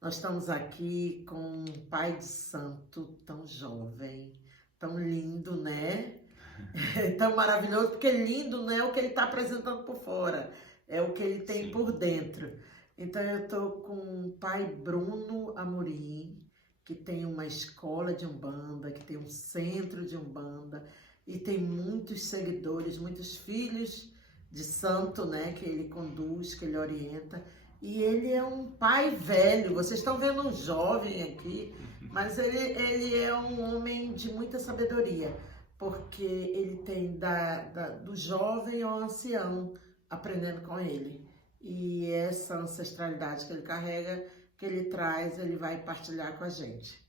Nós estamos aqui com um pai de santo tão jovem, tão lindo, né? Tão maravilhoso, porque lindo não é o que ele está apresentando por fora, é o que ele tem Sim. por dentro. Então eu estou com o pai Bruno Amorim, que tem uma escola de Umbanda, que tem um centro de Umbanda, e tem muitos seguidores, muitos filhos de santo, né? Que ele conduz, que ele orienta. E ele é um pai velho, vocês estão vendo um jovem aqui, mas ele é um homem de muita sabedoria, porque ele tem do jovem ao ancião aprendendo com ele. E essa ancestralidade que ele carrega, que ele traz, ele vai partilhar com a gente.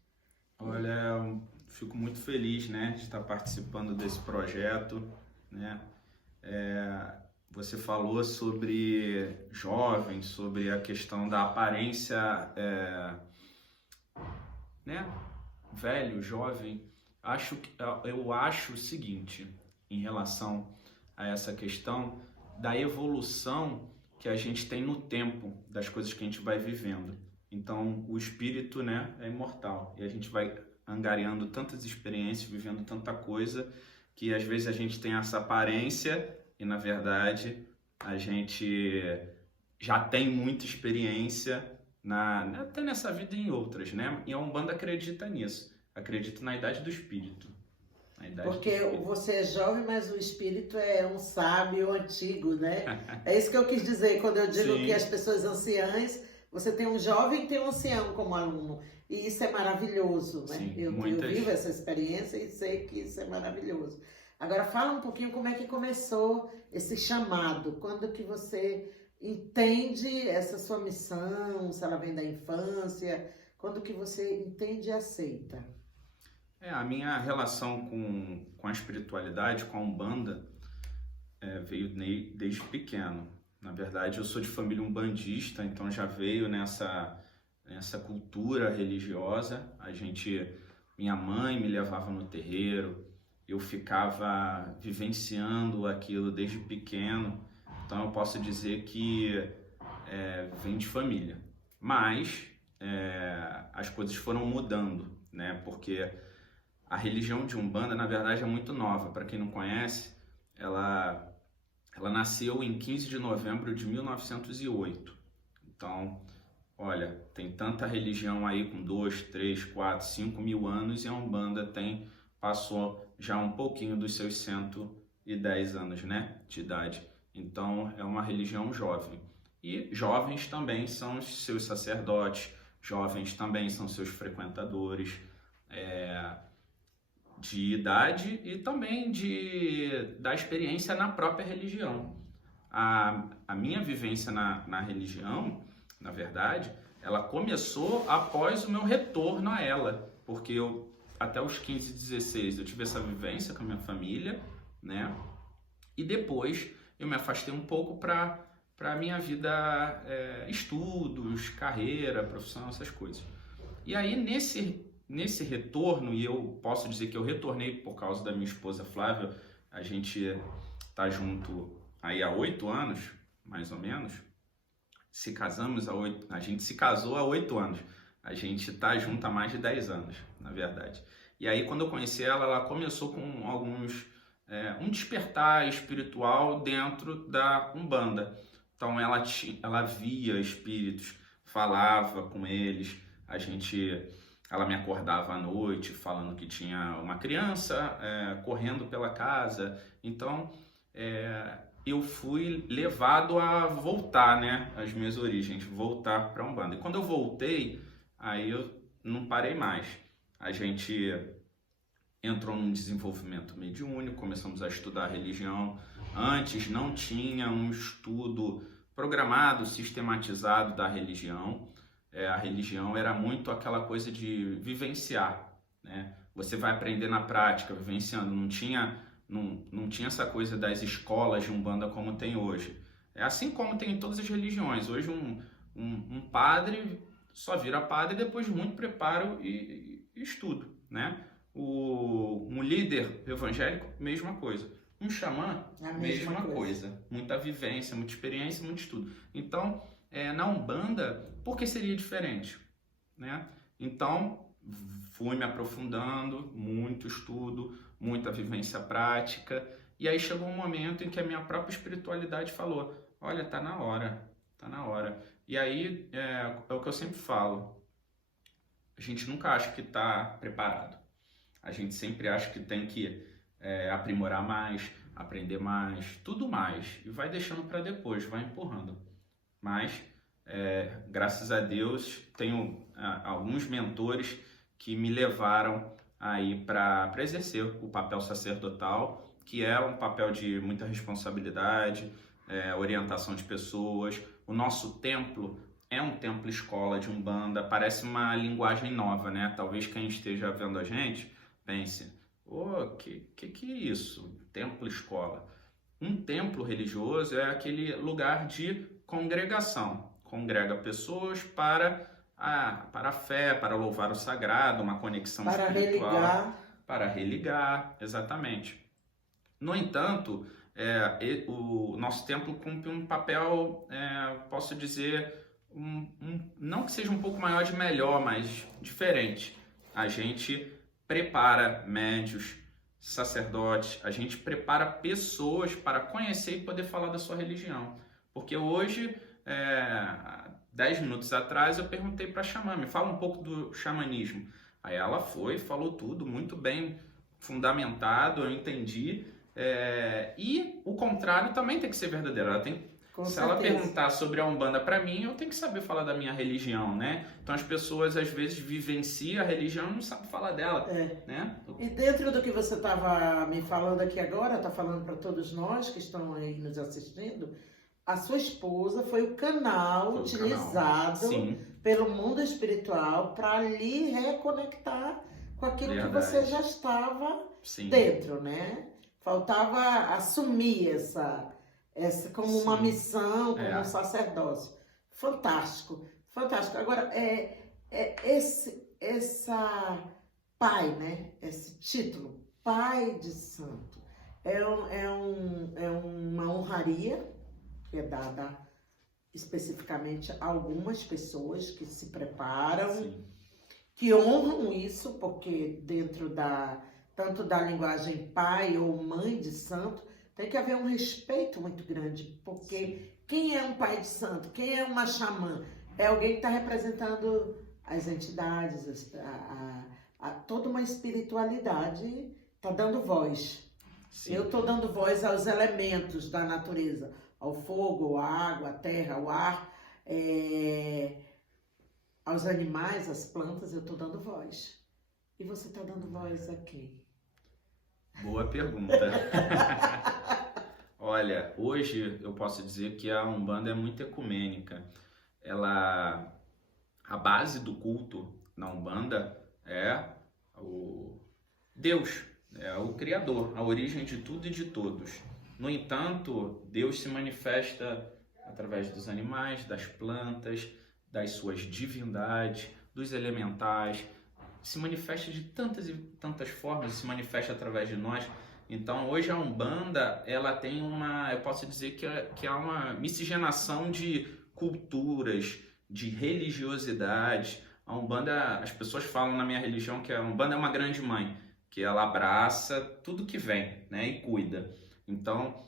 Olha, eu fico muito feliz, né, de estar participando desse projeto, né? Você falou sobre jovens, sobre a questão da aparência, né, velho, jovem. Eu acho o seguinte, em relação a essa questão da evolução que a gente tem no tempo das coisas que a gente vai vivendo. Então, o espírito, né, é imortal e a gente vai angariando tantas experiências, vivendo tanta coisa, que às vezes a gente tem essa aparência e, na verdade, a gente já tem muita experiência até nessa vida e em outras, né? E a Umbanda acredita nisso, acredita na idade do espírito. Na idade do Porque espírito. você é jovem, mas o espírito é um sábio antigo, né? É isso que eu quis dizer quando eu digo que Sim, as pessoas anciãs, você tem um jovem e tem um ancião como aluno. E isso é maravilhoso, né? sim, Eu muitas. vivo essa experiência e sei que isso é maravilhoso. Agora fala um pouquinho como é que começou esse chamado, quando que você entende essa sua missão, se ela vem da infância, quando que você entende e aceita. A minha relação com a espiritualidade, com a Umbanda, veio desde pequeno. Na verdade, eu sou de família umbandista, então já veio nessa cultura religiosa. Minha mãe me levava no terreiro, eu ficava vivenciando aquilo desde pequeno. Então eu posso dizer que vem de família. Mas as coisas foram mudando, né? Porque a religião de Umbanda, na verdade, é muito nova. Para quem não conhece, ela nasceu em 15 de novembro de 1908. Então, olha, tem tanta religião aí com 2, 3, 4, 5 mil anos e a Umbanda passou já um pouquinho dos seus 110 anos, né, de idade. Então, é uma religião jovem. E jovens também são os seus sacerdotes, jovens também são seus frequentadores, de idade e também da experiência na própria religião. A minha vivência na religião, na verdade, ela começou após o meu retorno a ela, porque até os 15, 16 eu tive essa vivência com a minha família, né? E depois eu me afastei um pouco para a minha vida, estudos, carreira, profissão, essas coisas. E aí nesse retorno, e eu posso dizer que eu retornei por causa da minha esposa Flávia, a gente tá junto aí há 8 anos, mais ou menos, a gente se casou há 8 anos, a gente tá junto há mais de 10 anos, na verdade. E aí quando eu conheci ela, ela começou com um despertar espiritual dentro da Umbanda. Então ela via espíritos, falava com eles, ela me acordava à noite falando que tinha uma criança correndo pela casa. Então, eu fui levado a voltar, né, às minhas origens, voltar para a Umbanda. E quando eu voltei, aí eu não parei mais. A gente entrou num desenvolvimento mediúnico, começamos a estudar a religião. Antes não tinha um estudo programado, sistematizado da religião. A religião era muito aquela coisa de vivenciar, né? Você vai aprender na prática, vivenciando. Não tinha essa coisa das escolas de Umbanda como tem hoje. É assim como tem em todas as religiões. Hoje um padre só vira padre depois de muito preparo e estudo, né? Um líder evangélico, mesma coisa. Um xamã, A mesma mesma coisa. coisa. Muita vivência, muita experiência, muito estudo. Então, na Umbanda, por que seria diferente? né? Então, fui me aprofundando, muito estudo, muita vivência prática, e aí chegou um momento em que a minha própria espiritualidade falou, olha, tá na hora, tá na hora. E aí, é o que eu sempre falo, a gente nunca acha que está preparado. A gente sempre acha que tem que aprimorar mais, aprender mais, tudo mais. E vai deixando para depois, vai empurrando. Mas, graças a Deus, tenho alguns mentores que me levaram aí para exercer o papel sacerdotal, que é um papel de muita responsabilidade, orientação de pessoas. O nosso templo é um templo escola de Umbanda, parece uma linguagem nova, né? Talvez quem esteja vendo a gente pense, que é isso? Templo escola. Um templo religioso é aquele lugar de congregação. Congrega pessoas para a fé, para louvar o sagrado, uma conexão espiritual. Para religar, exatamente. No entanto, o nosso templo cumpre um papel, posso dizer, não que seja um pouco maior de melhor, mas diferente. A gente prepara médios, sacerdotes, a gente prepara pessoas para conhecer e poder falar da sua religião. Porque hoje, 10 minutos atrás, eu perguntei para a xamã, me fala um pouco do xamanismo. Aí ela foi, falou tudo muito bem fundamentado, eu entendi. E o contrário também tem que ser verdadeiro. Ela tem, se ela perguntar sobre a Umbanda para mim, eu tenho que saber falar da minha religião, né? Então as pessoas às vezes vivenciam a religião e não sabem falar dela, né? E dentro do que você estava me falando aqui agora, está falando para todos nós que estão aí nos assistindo, a sua esposa foi o canal utilizado pelo mundo espiritual para lhe reconectar com aquilo que você já estava dentro, né? Faltava assumir essa como uma missão, como um sacerdócio. Fantástico, fantástico. Agora, essa pai, né? Esse título, Pai de Santo, é uma honraria que é dada especificamente a algumas pessoas que se preparam, que honram isso, porque dentro tanto da linguagem pai ou mãe de santo, tem que haver um respeito muito grande, porque quem é um pai de santo, quem é uma xamã, é alguém que está representando as entidades, toda uma espiritualidade, está dando voz. Eu estou dando voz aos elementos da natureza, ao fogo, à água, à terra, ao ar, aos animais, às plantas, eu estou dando voz. E você está dando voz a quem? Boa pergunta. Olha, hoje eu posso dizer que a Umbanda é muito ecumênica. A base do culto na Umbanda é o Deus, é o Criador, a origem de tudo e de todos. No entanto, Deus se manifesta através dos animais, das plantas, das suas divindades, dos elementais, se manifesta de tantas e tantas formas, se manifesta através de nós. Então, hoje a Umbanda, ela tem eu posso dizer que é uma miscigenação de culturas, de religiosidade. A Umbanda, as pessoas falam na minha religião que a Umbanda é uma grande mãe, que ela abraça tudo que vem, né, e cuida. Então,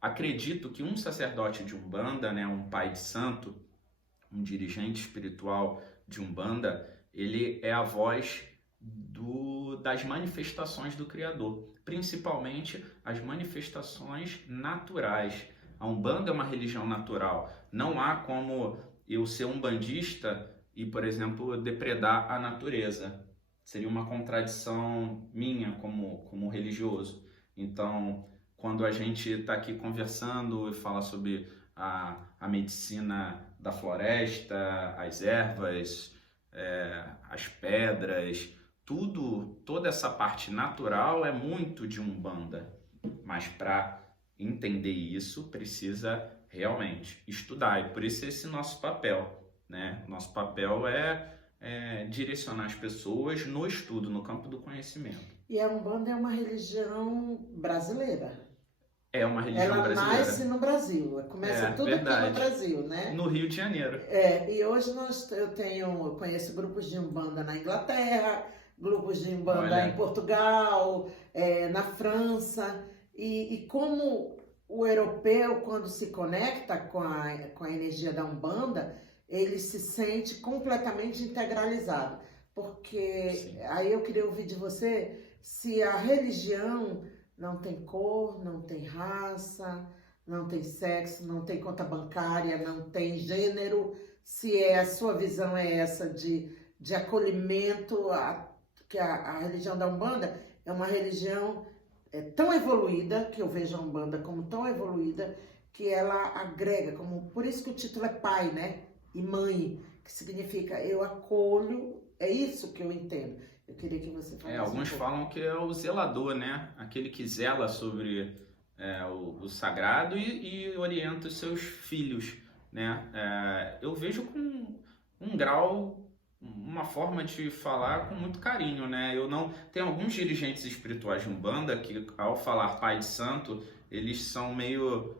acredito que um sacerdote de Umbanda, né, um pai de santo, um dirigente espiritual de Umbanda, ele é a voz das manifestações do Criador, principalmente as manifestações naturais. A Umbanda é uma religião natural. Não há como eu ser umbandista e, por exemplo, depredar a natureza. Seria uma contradição minha como religioso. Então, quando a gente está aqui conversando e fala sobre a medicina da floresta, as ervas, as pedras, toda essa parte natural é muito de Umbanda. Mas para entender isso, precisa realmente estudar. E por isso esse nosso papel, né? Nosso papel é direcionar as pessoas no estudo, no campo do conhecimento. E a Umbanda é uma religião brasileira. É uma religião Ela brasileira. nasce no Brasil, começa tudo aqui verdade. no Brasil, né? No Rio de Janeiro. E hoje eu conheço grupos de Umbanda na Inglaterra, grupos de Umbanda Olha. em Portugal, na França, e como o europeu, quando se conecta com a energia da Umbanda, ele se sente completamente integralizado. Porque Sim. aí eu queria ouvir de você se a religião não tem cor, não tem raça, não tem sexo, não tem conta bancária, não tem gênero, se a sua visão é essa de acolhimento, que a religião da Umbanda é uma religião tão evoluída, que eu vejo a Umbanda como tão evoluída, que ela agrega, por isso que o título é pai, né? E mãe, que significa eu acolho, é isso que eu entendo. Eu queria que você falasse alguns falam que é o zelador, né? Aquele que zela sobre o sagrado e orienta os seus filhos, né? Eu vejo com um grau, uma forma de falar com muito carinho, né? Tem alguns dirigentes espirituais de Umbanda que, ao falar pai de santo, eles são meio,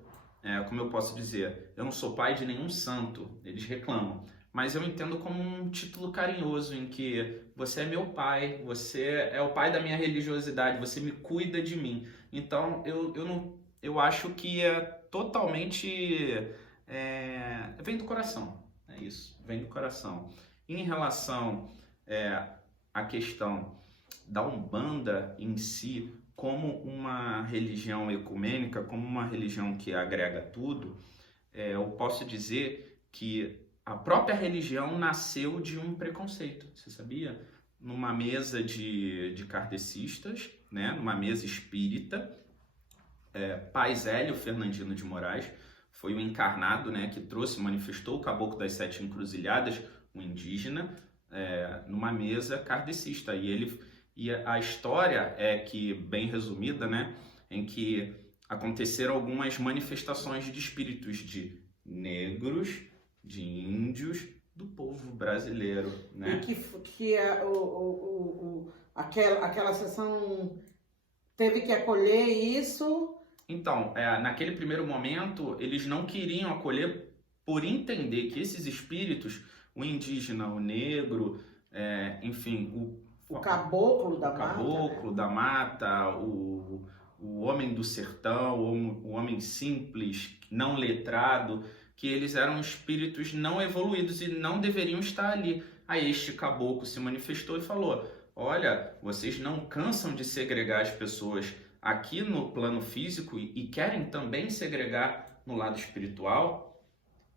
como eu posso dizer, eu não sou pai de nenhum santo, eles reclamam. Mas eu entendo como um título carinhoso em que você é meu pai, você é o pai da minha religiosidade, você me cuida de mim. Então eu acho que é totalmente vem do coração, é isso, vem do coração. Em relação à questão da Umbanda em si, como uma religião ecumênica, como uma religião que agrega tudo, eu posso dizer que a própria religião nasceu de um preconceito, você sabia? Numa mesa de kardecistas, né? Numa mesa espírita, Pai Zélio Fernandino de Moraes foi o encarnado, né, que manifestou o Caboclo das Sete Encruzilhadas, um indígena, numa mesa kardecista. E a história que, bem resumida, né, em que aconteceram algumas manifestações de espíritos de negros, de índios, do povo brasileiro, né? E aquela sessão teve que acolher isso? Então, naquele primeiro momento, eles não queriam acolher por entender que esses espíritos, o indígena, o negro, enfim, o caboclo da mata, caboclo da mata, o homem do sertão, o homem simples, não letrado, que eles eram espíritos não evoluídos e não deveriam estar ali. Aí este caboclo se manifestou e falou: olha, vocês não cansam de segregar as pessoas aqui no plano físico e querem também segregar no lado espiritual?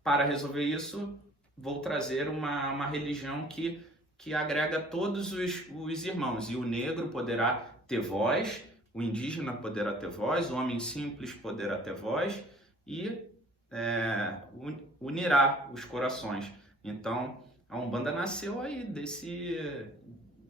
Para resolver isso, vou trazer uma religião que agrega todos os irmãos. E o negro poderá ter voz, o indígena poderá ter voz, o homem simples poderá ter voz e unirá os corações. Então, a Umbanda nasceu aí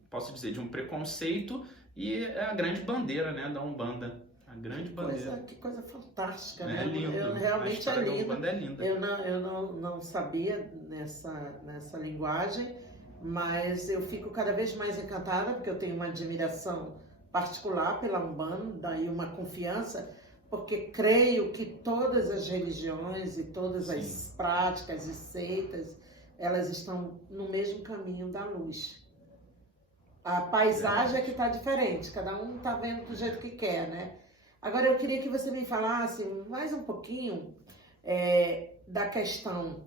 posso dizer, de um preconceito, e é a grande bandeira, né, da Umbanda. A grande bandeira. Que coisa fantástica, né? né? É lindo. Realmente a história da Umbanda é linda. Eu não sabia nessa linguagem, mas eu fico cada vez mais encantada, porque eu tenho uma admiração particular pela Umbanda e uma confiança, porque creio que todas as religiões e todas as práticas e seitas, elas estão no mesmo caminho da luz. A paisagem é que está diferente, cada um está vendo do jeito que quer, né? Agora eu queria que você me falasse mais um pouquinho da questão,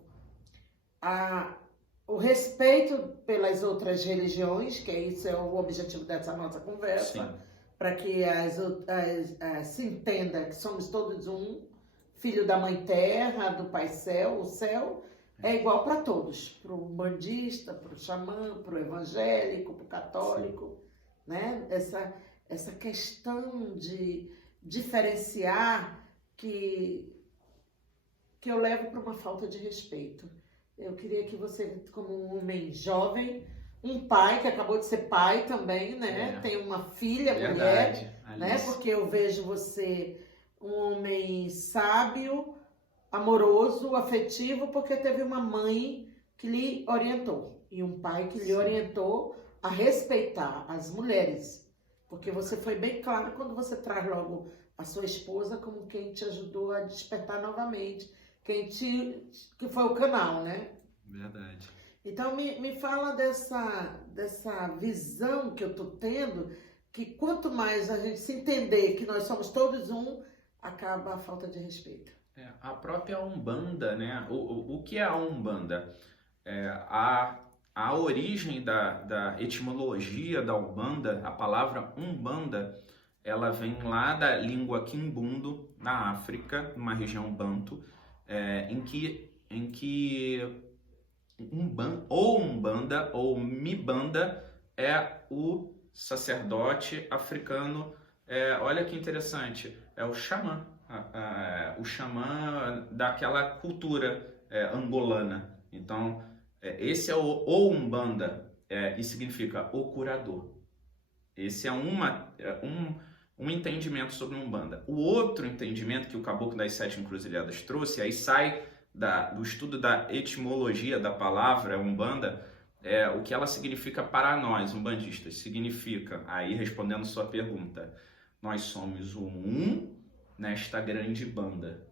o respeito pelas outras religiões, que isso é o objetivo dessa nossa conversa, para que se entenda que somos todos um, filho da Mãe Terra, do Pai Céu. O céu é igual para todos, para o umbandista, para o xamã, para o evangélico, para o católico, né? Essa questão de diferenciar que eu levo para uma falta de respeito. Eu queria que você, como um homem jovem, um pai que acabou de ser pai também, né? Tem uma filha, mulher, né? Porque eu vejo você um homem sábio, amoroso, afetivo, porque teve uma mãe que lhe orientou e um pai que lhe orientou a respeitar as mulheres. Porque você foi bem clara quando você traz logo a sua esposa como quem te ajudou a despertar novamente, que foi o canal, né? Verdade. Então me fala dessa visão que eu tô tendo, que quanto mais a gente se entender que nós somos todos um, acaba a falta de respeito. A própria Umbanda, né? O que é a Umbanda? A origem da etimologia da Umbanda, a palavra Umbanda, ela vem lá da língua Quimbundo, na África, numa região Banto, em que Umbanda ou Mibanda é o sacerdote africano. Olha que interessante, é o xamã. O xamã daquela cultura angolana. Então, esse é o Umbanda, e significa o curador. Esse é um entendimento sobre Umbanda. O outro entendimento que o Caboclo das Sete Encruzilhadas trouxe, aí sai do estudo da etimologia da palavra Umbanda, o que ela significa para nós, umbandistas. Significa, aí respondendo sua pergunta, nós somos um nesta grande banda.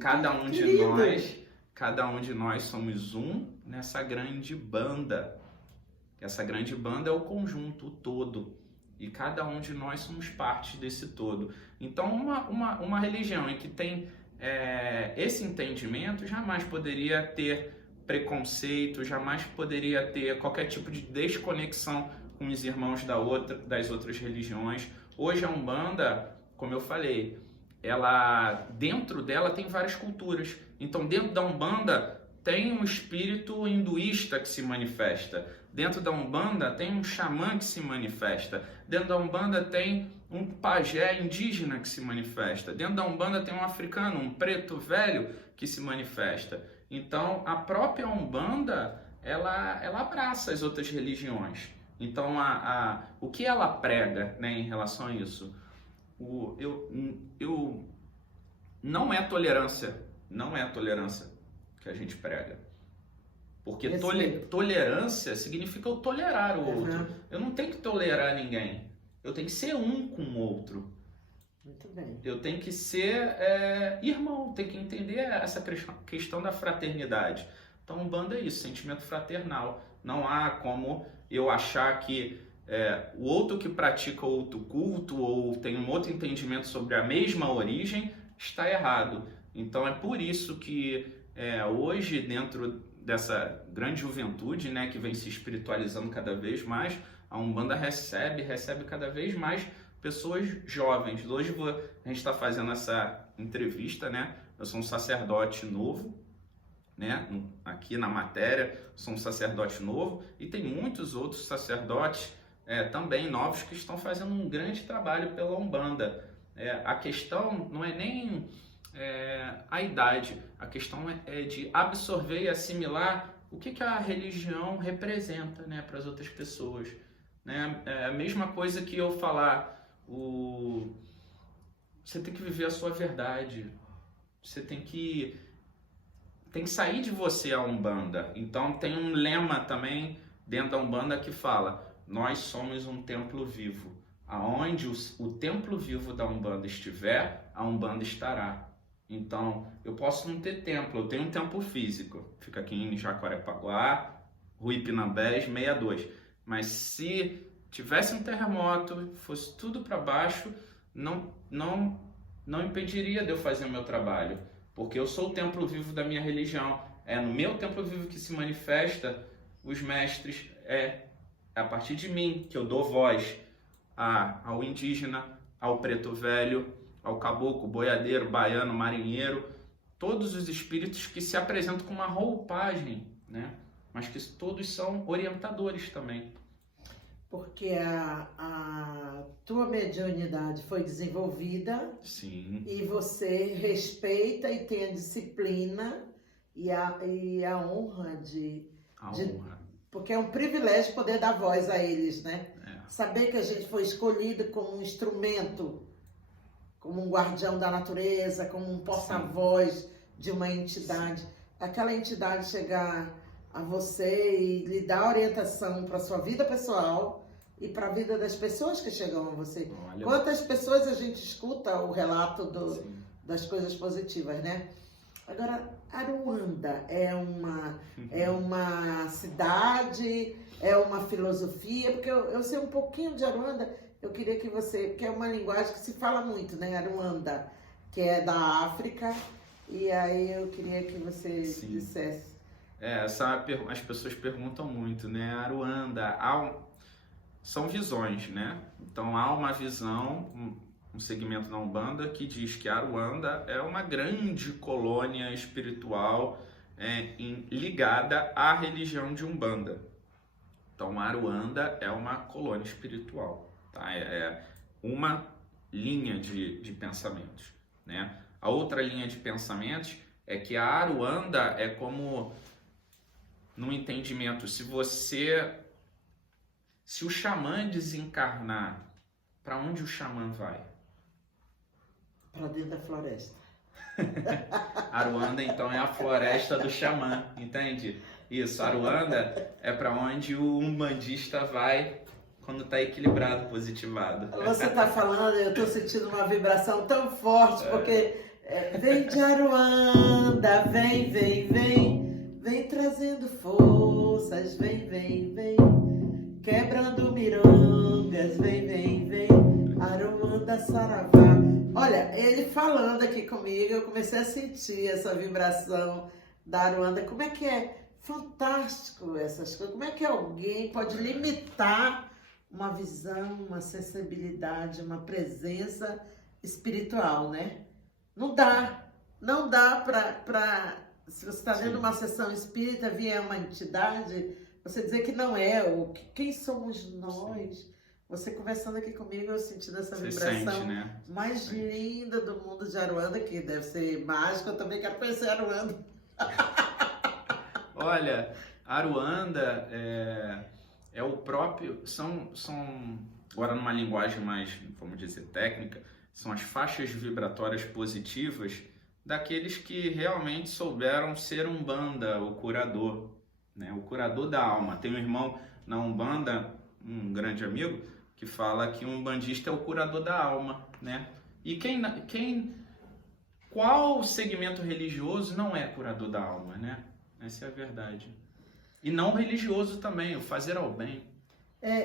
Cada um de nós somos um nessa grande banda. Essa grande banda é o conjunto, o todo. E cada um de nós somos parte desse todo. Então, uma religião em que tem esse entendimento jamais poderia ter preconceito, jamais poderia ter qualquer tipo de desconexão com os irmãos das outras religiões. Hoje a Umbanda, como eu falei, dentro dela tem várias culturas. Então, dentro da Umbanda tem um espírito hinduísta que se manifesta. Dentro da Umbanda tem um xamã que se manifesta. Dentro da Umbanda tem um pajé indígena que se manifesta. Dentro da Umbanda tem um africano, um preto velho que se manifesta. Então, a própria Umbanda, ela abraça as outras religiões. Então, o que ela prega, né, em relação a isso? Não é tolerância que a gente prega. Porque tolerância significa eu tolerar o outro. Eu não tenho que tolerar ninguém. Eu tenho que ser um com o outro. Muito bem. Eu tenho que ser irmão, tenho que entender essa questão da fraternidade. Então, Umbanda é isso, sentimento fraternal. Não há como eu achar que o outro que pratica outro culto ou tem um outro entendimento sobre a mesma origem está errado. Então, é por isso que hoje, dentro dessa grande juventude, né, que vem se espiritualizando cada vez mais, a Umbanda recebe cada vez mais pessoas jovens. Hoje a gente está fazendo essa entrevista, né? Eu sou um sacerdote novo, né? Aqui na matéria, sou um sacerdote novo e tem muitos outros sacerdotes também novos que estão fazendo um grande trabalho pela Umbanda. A questão não é nem a idade, a questão é de absorver e assimilar o que a religião representa, né, para as outras pessoas. Né? É a mesma coisa que eu falar, você tem que viver a sua verdade, você tem que sair de você a Umbanda. Então tem um lema também dentro da Umbanda que fala: nós somos um templo vivo. Aonde o templo vivo da Umbanda estiver, a Umbanda estará. Então, eu posso não ter templo, eu tenho um templo físico, fica aqui em Jacarepaguá, Rua Ipinambés, 62. Mas se tivesse um terremoto, fosse tudo para baixo, não impediria de eu fazer o meu trabalho, porque eu sou o templo vivo da minha religião. É no meu templo vivo que se manifesta os mestres, a partir de mim que eu dou voz ao indígena, ao preto velho, ao caboclo, boiadeiro, baiano, marinheiro, todos os espíritos que se apresentam com uma roupagem, né? Mas que todos são orientadores também. Porque a tua mediunidade foi desenvolvida. Sim. E você respeita e tem a disciplina e a honra porque é um privilégio poder dar voz a eles, né? Saber que a gente foi escolhido como um instrumento, como um guardião da natureza, como um porta-voz de uma entidade. Sim. Aquela entidade chegar a você e lhe dar orientação para sua vida pessoal, e para a vida das pessoas que chegam a você. Olha, Quantas pessoas a gente escuta o relato sim. das coisas positivas, né? Agora, Aruanda é uma cidade, é uma filosofia, porque eu sei um pouquinho de Aruanda, eu queria que você, que é uma linguagem que se fala muito, né? Aruanda, que é da África, e aí eu queria que você Sim. dissesse. As pessoas perguntam muito, né? Aruanda, são visões, né? Então há uma visão, um segmento da Umbanda que diz que Aruanda é uma grande colônia espiritual ligada à religião de Umbanda. Então Aruanda é uma colônia espiritual, tá? É uma linha de pensamentos, né? A outra linha de pensamentos é que a Aruanda é como, no entendimento, se o xamã desencarnar, para onde o xamã vai? Para dentro da floresta. Aruanda, então, é a floresta do xamã, entende? Isso, Aruanda é para onde o umbandista vai quando está equilibrado, positivado. Você está falando, eu estou sentindo uma vibração tão forte, porque vem de Aruanda, vem, vem, vem, vem trazendo forças, vem, vem, vem, quebrando mirangas, vem, vem, vem, Aruanda Saravá. Olha, ele falando aqui comigo, eu comecei a sentir essa vibração da Aruanda. Como é que é fantástico essas coisas? Como é que alguém pode limitar uma visão, uma sensibilidade, uma presença espiritual, né? Não dá para se você está vendo uma sessão espírita, vier uma entidade, você dizer que não é, ou quem somos nós? Sim. Você conversando aqui comigo, eu sentindo essa vibração sente, né? mais linda do mundo de Aruanda, que deve ser mágica. Eu também quero conhecer Aruanda. Olha, Aruanda é o próprio, são, agora numa linguagem mais, vamos dizer, técnica, são as faixas vibratórias positivas daqueles que realmente souberam ser Umbanda, o curador, né? O curador da alma. Tem um irmão na Umbanda, um grande amigo, que fala que um umbandista é o curador da alma, né? E qual segmento religioso não é curador da alma, né? Essa é a verdade. E não religioso também, o fazer ao bem.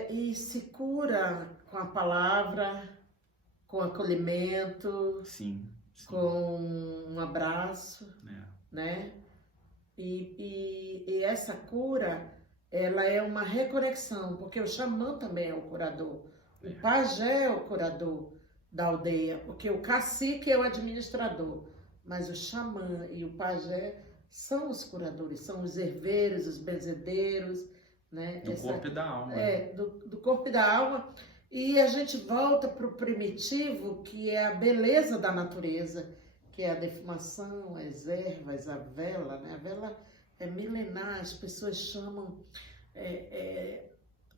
E se cura com a palavra, com acolhimento, sim. Com um abraço, né? E essa cura, ela é uma reconexão, porque o xamã também é o curador, o pajé é o curador da aldeia, porque o cacique é o administrador, mas o xamã e o pajé são os curadores, são os herveiros, os benzedeiros, né? Do corpo e da alma. Do corpo e da alma. E a gente volta para o primitivo, que é a beleza da natureza, que é a defumação, as ervas, a vela, né? A vela é milenar, as pessoas chamam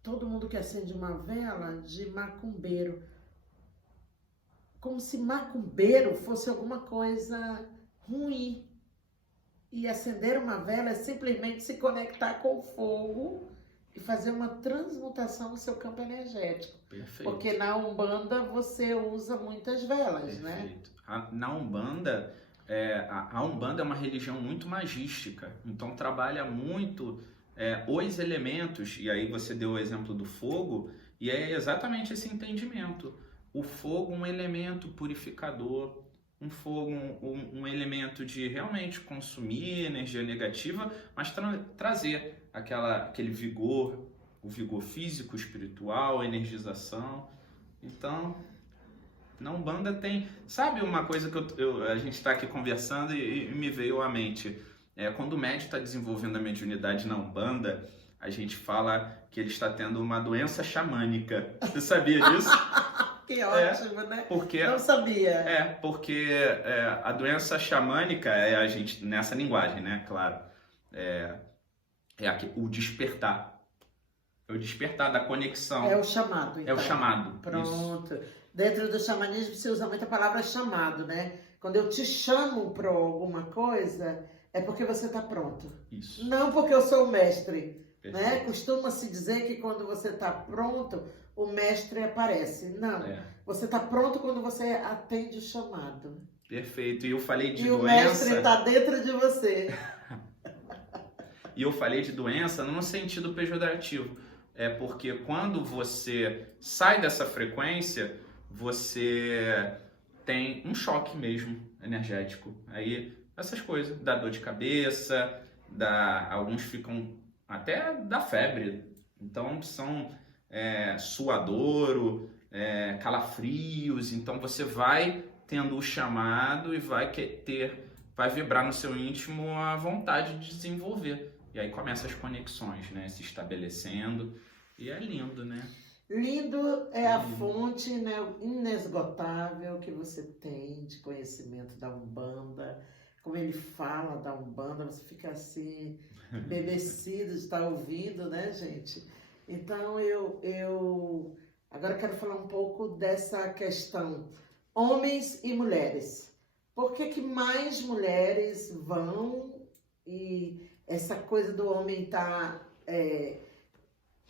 todo mundo que acende uma vela de macumbeiro. Como se macumbeiro fosse alguma coisa ruim. E acender uma vela é simplesmente se conectar com o fogo e fazer uma transmutação no seu campo energético. Perfeito. Porque na Umbanda você usa muitas velas, Perfeito. né? Na Umbanda, a Umbanda é uma religião muito magística, então trabalha muito os elementos, e aí você deu o exemplo do fogo, e é exatamente esse entendimento. O fogo, um elemento purificador, um fogo, um elemento de realmente consumir energia negativa, mas trazer aquele vigor, o vigor físico, espiritual, a energização. Então, na Umbanda tem... Sabe uma coisa que a gente está aqui conversando e me veio à mente? Quando o médium está desenvolvendo a mediunidade na Umbanda, a gente fala que ele está tendo uma doença xamânica. Você sabia disso? Que ótimo, né? Porque, não sabia. Porque a doença xamânica a gente, nessa linguagem, né? Claro. O despertar. É o despertar da conexão. É o chamado, então. É o chamado. Pronto. Isso. Dentro do xamanismo se usa muito a palavra chamado, né? Quando eu te chamo para alguma coisa, é porque você está pronto. Isso. Não porque eu sou o mestre. Perfeito. Né? Costuma-se dizer que quando você está pronto, o mestre aparece. Não, você está pronto quando você atende o chamado. Perfeito. E eu falei de e doença... o mestre está dentro de você. E eu falei de doença não no sentido pejorativo. É porque quando você sai dessa frequência, você tem um choque mesmo energético. Aí, essas coisas, dá dor de cabeça, alguns ficam até da febre. Então, são suadouro, calafrios. Então, você vai tendo o chamado e vai vibrar no seu íntimo a vontade de desenvolver. E aí começam as conexões, né, se estabelecendo. E é lindo, né? Lindo é a fonte, né, inesgotável que você tem de conhecimento da Umbanda. Como ele fala da Umbanda, você fica assim, embevecido de estar ouvindo, né, gente? Então, eu agora quero falar um pouco dessa questão. Homens e mulheres. Por que mais mulheres vão e essa coisa do homem estar...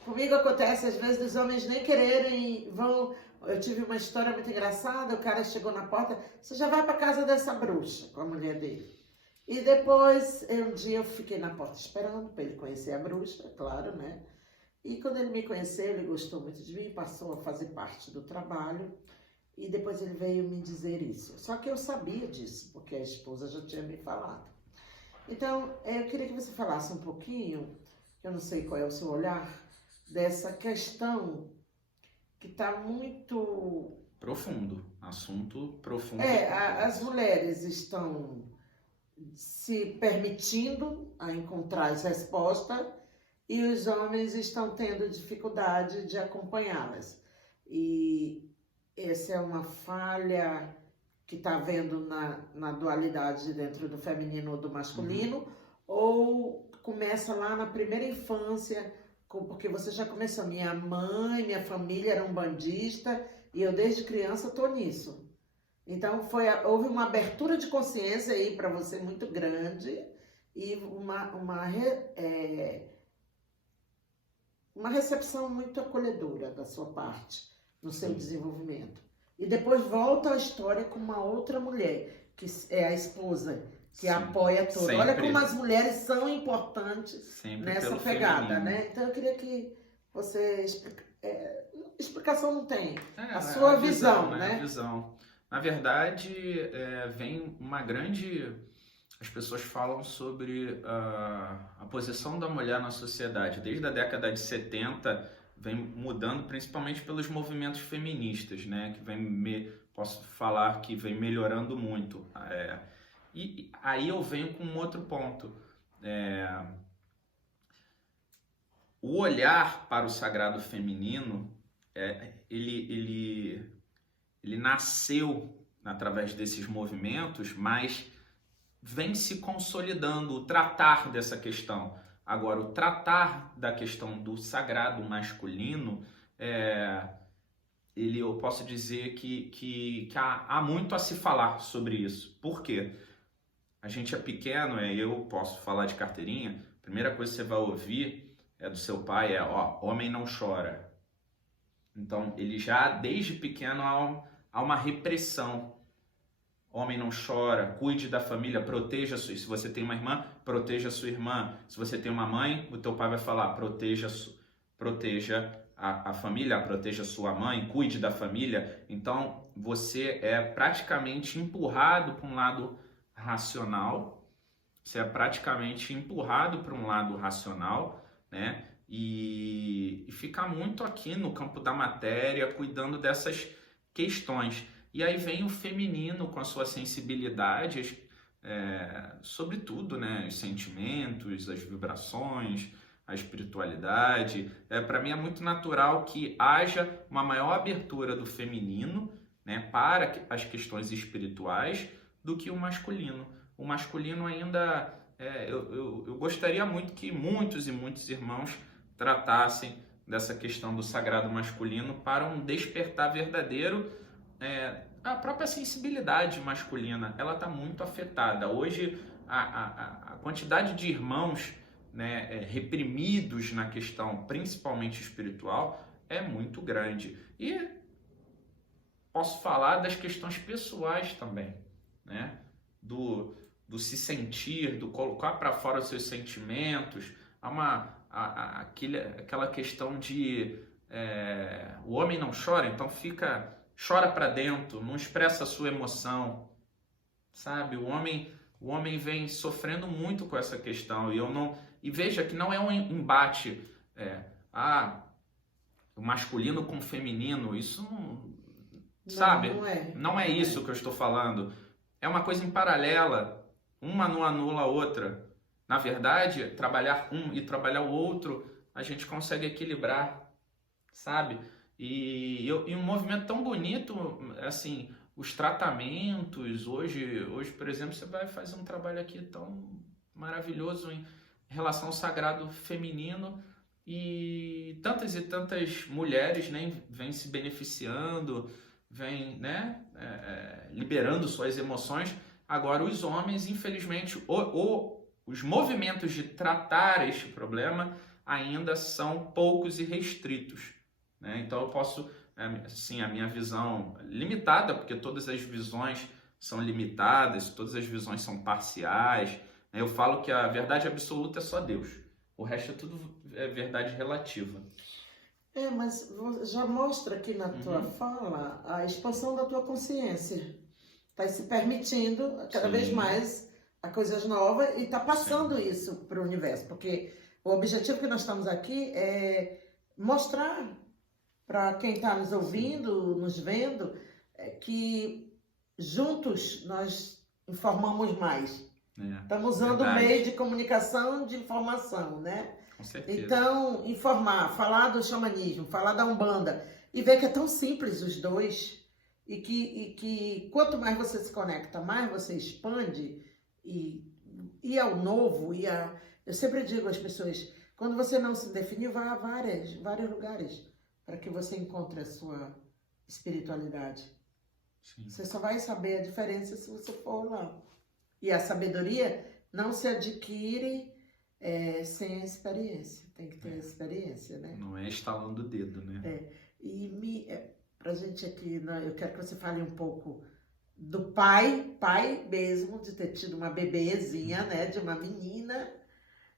Comigo acontece, às vezes, os homens nem quererem, vão... Eu tive uma história muito engraçada, o cara chegou na porta, você já vai para casa dessa bruxa, com a mulher dele. E depois, um dia eu fiquei na porta esperando para ele conhecer a bruxa, claro, né? E quando ele me conheceu, ele gostou muito de mim, passou a fazer parte do trabalho. E depois ele veio me dizer isso. Só que eu sabia disso, porque a esposa já tinha me falado. Então, eu queria que você falasse um pouquinho, eu não sei qual é o seu olhar, dessa questão que está muito... Profundo, assunto profundo. As mulheres estão se permitindo a encontrar as respostas e os homens estão tendo dificuldade de acompanhá-las. E essa é uma falha que está havendo na dualidade dentro do feminino ou do masculino, ou começa lá na primeira infância, porque você já começou, minha mãe, minha família era umbandista, e eu desde criança estou nisso. Então houve uma abertura de consciência aí para você muito grande, e uma recepção muito acolhedora da sua parte, no seu desenvolvimento. E depois volta a história com uma outra mulher, que é a esposa, que apoia tudo. Sempre. Olha como as mulheres são importantes Sempre nessa pegada, feminino, né? Então eu queria que você... explicação não tem. A sua visão, né? A visão. Na verdade, vem uma grande... As pessoas falam sobre a posição da mulher na sociedade. Desde a década de 70, vem mudando principalmente pelos movimentos feministas, né? Que posso falar que vem melhorando muito. E aí eu venho com um outro ponto. O olhar para o sagrado feminino, ele nasceu através desses movimentos, mas vem se consolidando o tratar dessa questão. Agora, o tratar da questão do sagrado masculino, eu posso dizer que há muito a se falar sobre isso. Por quê? A gente é pequeno, eu posso falar de carteirinha, a primeira coisa que você vai ouvir do seu pai homem não chora. Então, ele já, desde pequeno, há uma repressão. Homem não chora, cuide da família, proteja se você tem uma irmã, proteja a sua irmã. Se você tem uma mãe, o teu pai vai falar, proteja a família, proteja a sua mãe, cuide da família. Então, você é praticamente empurrado para um lado racional, né? E ficar muito aqui no campo da matéria, cuidando dessas questões. E aí vem o feminino com a sua sensibilidade, sobre tudo, né? Os sentimentos, as vibrações, a espiritualidade. Para mim é muito natural que haja uma maior abertura do feminino, né, para as questões espirituais do que o masculino. O masculino ainda... eu gostaria muito que muitos e muitos irmãos tratassem dessa questão do sagrado masculino para um despertar verdadeiro. A própria sensibilidade masculina, ela está muito afetada. Hoje, a quantidade de irmãos, né, reprimidos na questão, principalmente espiritual, é muito grande. E posso falar das questões pessoais também, né? Do se sentir, do colocar para fora os seus sentimentos. Há aquela questão de o homem não chora, então chora para dentro, não expressa a sua emoção, sabe? O homem vem sofrendo muito com essa questão e veja que não é um embate o masculino com o feminino, isso não, sabe? Não é isso que eu estou falando. É uma coisa em paralela, uma não anula a outra. Na verdade, trabalhar um e trabalhar o outro, a gente consegue equilibrar, sabe? E um movimento tão bonito, assim, os tratamentos, hoje, por exemplo, você vai fazer um trabalho aqui tão maravilhoso em relação ao sagrado feminino e tantas mulheres, né, vêm se beneficiando, vêm, né, liberando suas emoções. Agora, os homens, infelizmente, os movimentos de tratar este problema ainda são poucos e restritos, né? Então eu posso, assim, a minha visão limitada, porque todas as visões são limitadas, todas as visões são parciais, né? Eu falo que a verdade absoluta é só Deus, o resto é tudo verdade relativa. Mas já mostra aqui na tua fala a expansão da tua consciência. Está se permitindo cada vez mais a coisas novas e está passando isso para o universo, porque o objetivo que nós estamos aqui é mostrar para quem está nos ouvindo, nos vendo, que juntos nós informamos mais. Estamos usando o meio de comunicação, de informação, né? Com certeza. Então, informar, falar do xamanismo, falar da Umbanda e ver que é tão simples os dois e que quanto mais você se conecta, mais você expande e ao novo, eu sempre digo às pessoas, quando você não se definiu, vá a vários lugares para que você encontre a sua espiritualidade. Sim. Você só vai saber a diferença se você for lá. E a sabedoria não se adquire sem a experiência. Tem que ter a experiência, né? Não é estalando o dedo, né? Pra gente aqui, eu quero que você fale um pouco do pai mesmo, de ter tido uma bebezinha, né? De uma menina,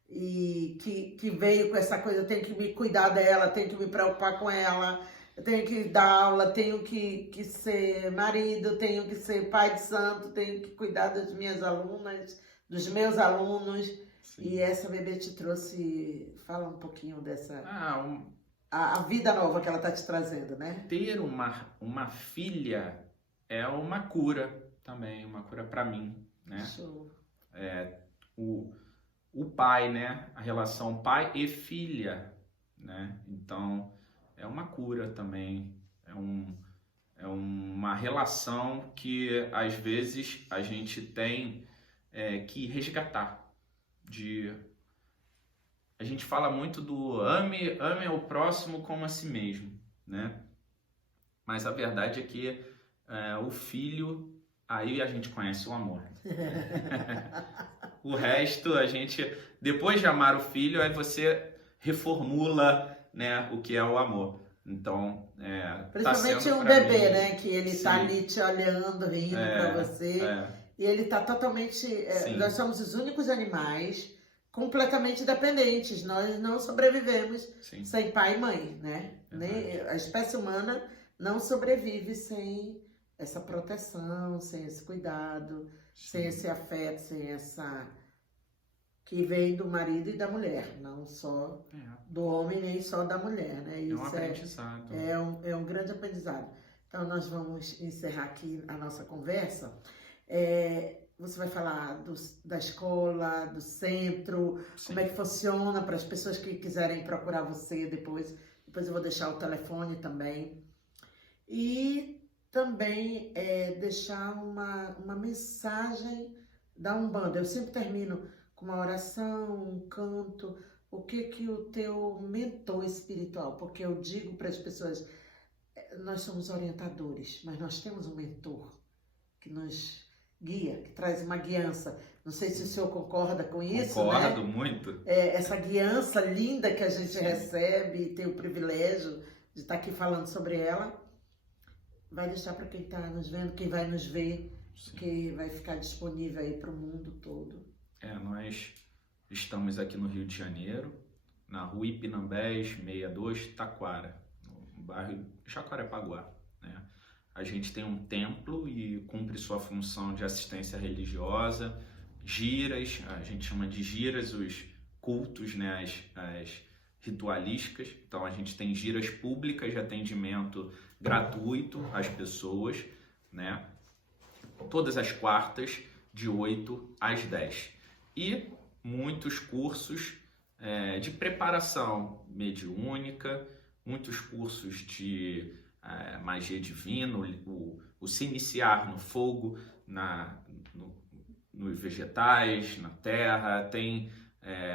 e que veio com essa coisa, eu tenho que me cuidar dela, tenho que me preocupar com ela, eu tenho que dar aula, tenho que ser marido, tenho que ser pai de santo, tenho que cuidar das minhas alunas, dos meus alunos. Sim. E essa bebê te trouxe, fala um pouquinho dessa... A vida nova que ela está te trazendo, né? Ter uma filha é uma cura também, uma cura para mim, né? Show. O pai, né? A relação pai e filha, né? Então, é uma cura também. É uma relação que, às vezes, a gente tem que resgatar. A gente fala muito do ame ao próximo como a si mesmo, né? Mas a verdade é que o filho, aí a gente conhece o amor. O resto, depois de amar o filho, aí você reformula, né, o que é o amor. Então, principalmente tá sendo um bebê, mim, né, que ele tá ali te olhando, rindo para você. E ele tá totalmente... nós somos os únicos animais completamente dependentes. Nós não sobrevivemos sem pai e mãe, né? A espécie humana não sobrevive sem essa proteção, sem esse cuidado, sem esse afeto, sem essa... que vem do marido e da mulher, não só do homem, nem só da mulher, né? Isso um aprendizado. É um grande aprendizado. Então, nós vamos encerrar aqui a nossa conversa. Você vai falar da escola, do centro, como é que funciona para as pessoas que quiserem procurar você depois. Depois eu vou deixar o telefone também. E também deixar uma mensagem da Umbanda. Eu sempre termino com uma oração, um canto. O que o teu mentor espiritual, porque eu digo para as pessoas, nós somos orientadores, mas nós temos um mentor que nos guia, que traz uma guiança. Não sei se o senhor concorda com isso, Concordo, né? Muito. Essa guiança linda que a gente recebe e tem o privilégio de estar aqui falando sobre ela. Vai deixar para quem está nos vendo, quem vai nos ver, Sim. que vai ficar disponível aí para o mundo todo. Nós estamos aqui no Rio de Janeiro, na rua Ipinambés 62, Taquara, no bairro Jacarepaguá, né? A gente tem um templo e cumpre sua função de assistência religiosa, giras, a gente chama de giras os cultos, né? As ritualísticas. Então a gente tem giras públicas de atendimento gratuito às pessoas, né? Todas as quartas, de 8 às 10. E muitos cursos de preparação mediúnica, muitos cursos de magia divina, o se iniciar no fogo, nos vegetais, na terra. Tem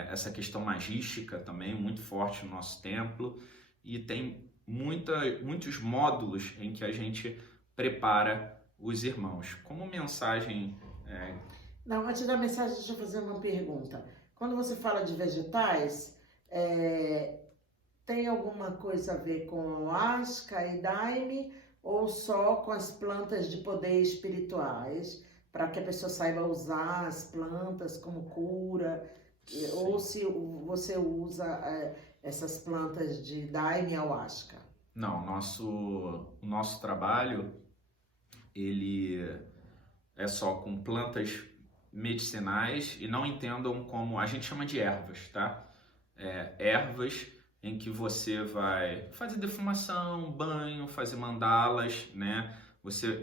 essa questão magística também muito forte no nosso templo, e tem muitos módulos em que a gente prepara os irmãos. Como mensagem... Não, antes da mensagem, deixa eu fazer uma pergunta. Quando você fala de vegetais, tem alguma coisa a ver com ayahuasca e daime, ou só com as plantas de poder espirituais, para que a pessoa saiba usar as plantas como cura? Sim. Ou se você usa essas plantas de daime e ayahuasca? Não, o nosso trabalho, ele é só com plantas medicinais, e não entendam como... A gente chama de ervas, tá? Ervas em que você vai fazer defumação, banho, fazer mandalas, né?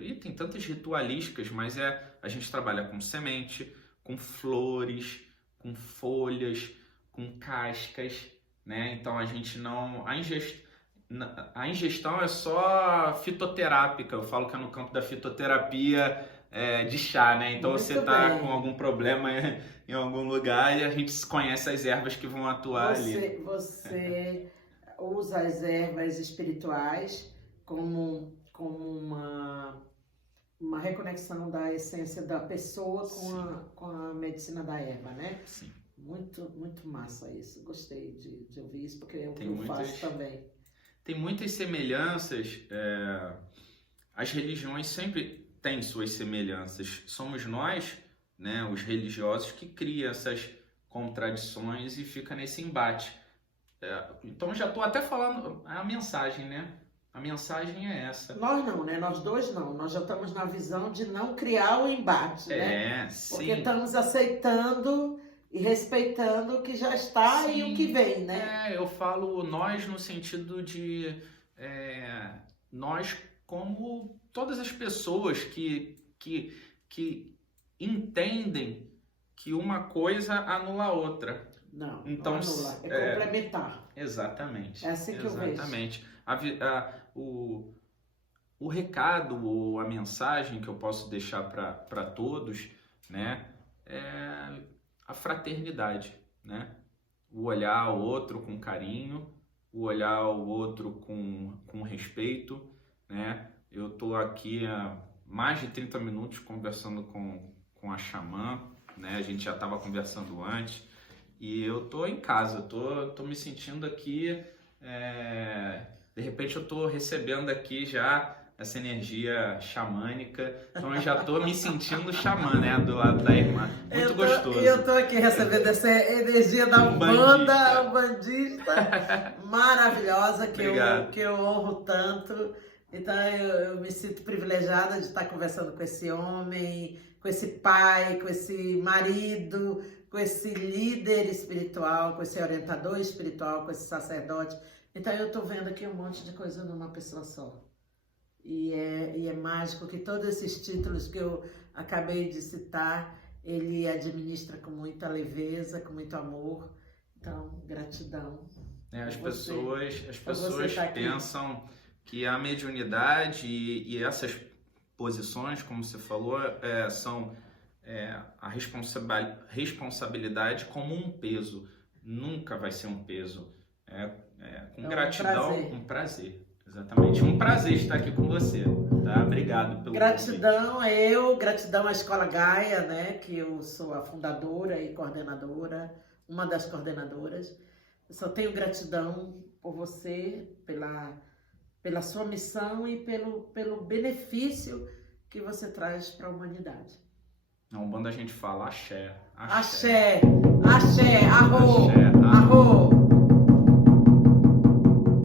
E tem tantas ritualísticas, mas a gente trabalha com semente, com flores, com folhas, com cascas, né? Então a gente não... A ingestão é só fitoterápica. Eu falo que é no campo da fitoterapia de chá, né? Então Muito você tá bem. com algum problema em algum lugar, e a gente conhece as ervas que vão atuar ali. Você usa as ervas espirituais como uma reconexão da essência da pessoa com a medicina da erva, né? Sim. Muito, muito massa isso. Gostei de ouvir isso, porque eu faço também. Tem muitas semelhanças. As religiões sempre têm suas semelhanças. Somos nós, né, os religiosos, que criam essas contradições e fica nesse embate. Então já estou até falando a mensagem, né? A mensagem é essa. Nós não, né? Nós dois não. Nós já estamos na visão de não criar o embate, né? Sim. Porque estamos aceitando e respeitando o que já está. Sim. E o que vem, né? Eu falo nós no sentido de nós como todas as pessoas que entendem que uma coisa anula a outra. Não, então, não anula, é complementar. Exatamente. É assim que eu vejo. Exatamente. O recado ou a mensagem que eu posso deixar para todos, né, é a fraternidade, né? O olhar o outro com carinho, o olhar o outro com respeito, né? Eu estou aqui há mais de 30 minutos conversando com a xamã, né? A gente já estava conversando antes, e eu estou em casa, tô me sentindo aqui, de repente eu estou recebendo aqui já essa energia xamânica, então eu já estou me sentindo xamã, né, do lado da irmã. Muito gostoso. E eu estou aqui recebendo essa energia da Umbanda, umbandista, maravilhosa, que eu honro tanto. Então eu me sinto privilegiada de estar conversando com esse homem, com esse pai, com esse marido, com esse líder espiritual, com esse orientador espiritual, com esse sacerdote. Então eu estou vendo aqui um monte de coisa numa pessoa só. E é mágico que todos esses títulos que eu acabei de citar, ele administra com muita leveza, com muito amor. Então, gratidão. As pessoas pensam que a mediunidade e essas posições, como você falou, são a responsabilidade como um peso. Nunca vai ser um peso. Com gratidão, um prazer. Exatamente. Um prazer estar aqui com você, tá? Obrigado pelo gratidão gratidão à Escola Gaia, né? Que eu sou a fundadora e coordenadora, uma das coordenadoras. Eu só tenho gratidão por você, pela sua missão e pelo benefício que você traz para a humanidade. Na Umbanda a gente fala axé. Axé, axé, arro. Axé.